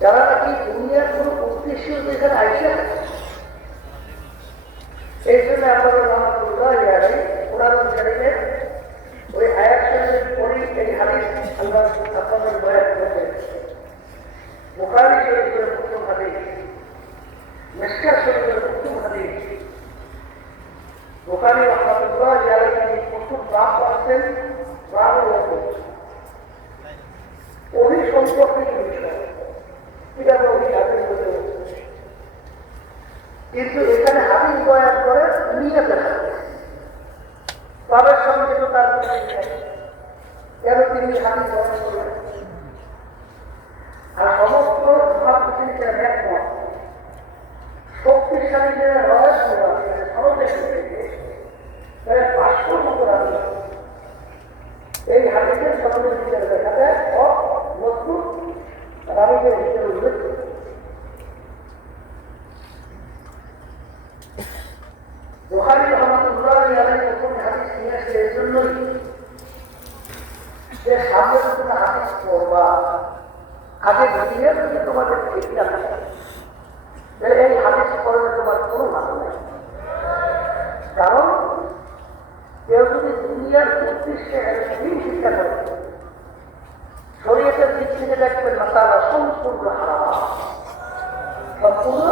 যারা নাকি দুনিয়ার কোনো উদ্দেশ্য এখানে আইসে এই জন্য আমাদের রহমতুল্লাহ কোরআন কারীমের ওই আয়াত শরীফের পরেই এই হাদিস আল্লাহ আপনাদের বয়ান করেছেন। বুখারী শরীফের প্রথম হাদিস, মিশকাত শরীফের প্রথম হাদিস। বুখারী রহমতুল্লাহ আলাইহি প্রথম বাব করেছেন 12 রকম ওহী সম্পর্কিত বিষয়, কিভাবে ওহী হাদিস হতে হবে। কিন্তু এখানে হাদিস বয়ান করে নিয়তের হাদিস, তাদের সঙ্গে তো তার কেন তিনি হাদিস বয়ান করলেন। আর সমস্ত মহাপুরুষের একমত শক্তিশালী যে রহস্য আছে সরদেশ থেকে ভাস্কর মতো রাখবে এই হাদিসের সকলের ভিতরে দেখা যায় মজবুত রাবিদের ভিতরে উল্লেখ করে। বুখারী রহমাতুল্লাহ আলাইহি প্রথম হাদিস নিয়ে আসছে এই জন্যই যে সামনে তুমি হাদিস পড়বা আগে দিয়ে যদি তোমাদের ঠিক না থাকে তাহলে এই হাদিস পড়লে তোমার কোনো ভালো নেই। কারণ কেউ যদি দুনিয়ার উদ্দেশ্যে দিন শিক্ষা করে শরীয়তের দিক থেকে দেখবেন মাসালা সম্পূর্ণ হারাম, সম্পূর্ণ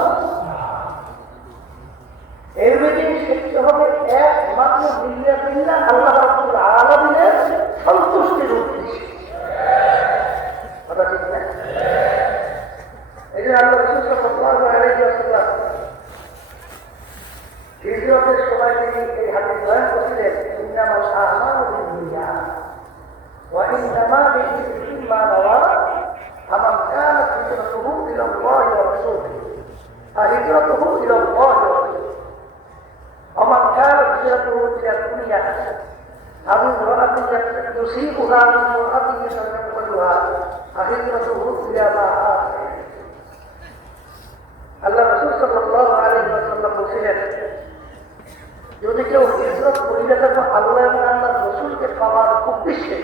এভরিথিং শিখতে হবে একমাত্র বিল্লাহ আল্লাহ রাব্বুল আলামিনের সন্তুষ্টির উদ্দেশ্যে। কথা ঠিক না? এই জন্য আল্লাহ রাসূল সাল্লাল্লাহু আলাইহি ওয়াসাল্লাম হিজরতের সময় তিনি এই হাদিস বয়ান করেছিলেন, ইন্নামাল আ'মালু বিন্নিয়াত ওয়া ইন্নামা লিকুল্লি মা নাওয়া ফামান কানাত হিজরাতুহু ইলাল্লাহি ওয়া রাসূলিহি ফাহিজরাতুহু ইলাল্লাহি ওয়া রাসূলিহি ومن كانت هجرته إلى الدنيا أو امرأة يصيبها من امرأة يتزوجها فهجرته إلى ما هاجر إليه। আল্লাহ রাসূল সাল্লাল্লাহু আলাইহি ওয়াসাল্লাম বলেছিলেন, যদি কেউ হিজরত করিলে থাকো আল্লাহ এবং আল্লাহর রাসূলকে পাওয়ার উদ্দেশ্যে,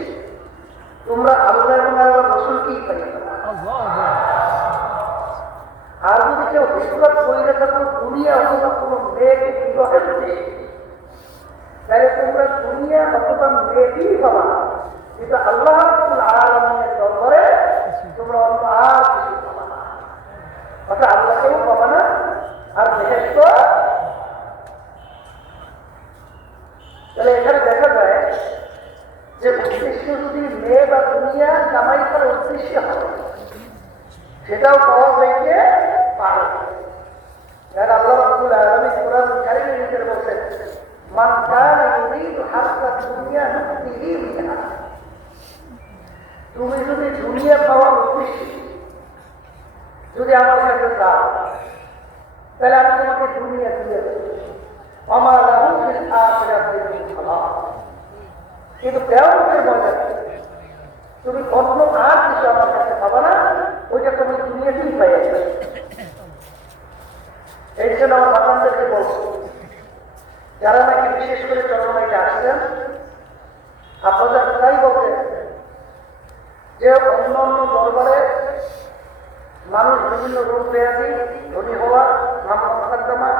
তোমরা আল্লাহ এবং আল্লাহর রাসূলকেই পাইবে। আর যদি কেউ হিজরত করিলে থাকো দুনিয়া অথবা কোনো মেয়েকে বিবাহের উদ্দেশ্যে, তাহলে তোমরা দুনিয়া অথবা মেয়েকেই পাবা, কিন্তু আল্লাহ রাব্বুল আলামিনের দরবারে তোমরা অন্য আর কিছু পাবা না। অর্থাৎ আল্লাহকেও পাবা না আর বেহেশত। তাহলে এখানে দেখা যায় যে উদ্দেশ্য যদি মেয়ে বা দুনিয়া কামাই করার উদ্দেশ্য হয় সেটাও পাওয়া যাইতে পারে। কারণ আল্লাহ রাব্বুল আলামিন কোরআন কারীমের ভিতরে বলেন, মান কানা ইউরিদু হাসরাত দুনিয়া নুতিহি মিনহা। তুমি যদি দুনিয়া পাওয়ার উদ্দেশ্যে যদি আমার কাছে চাও তাহলে আমি তোমাকে দুনিয়া দিয়ে দেব। আমার লাহু ফিল আখিরাতি মিন খালাক। কিন্তু কিয়ামতের ময়দানে তুমি অন্য আর কিছু আমার কাছে পাবা না, ওইটা তুমি দুনিয়াতেই পাইয়া যাবে। এই জন্য আমার বাচ্চাদেরকে বলবো, যারা নাকি বিশেষ করে চরমাইতে আসছেন, আপনাদের তাই বলতেন যে অন্য অন্য দরবারে মানুষ বিভিন্ন রূপ দেয়াদি, ধনী হওয়া, নাম মোকাদ্দমা,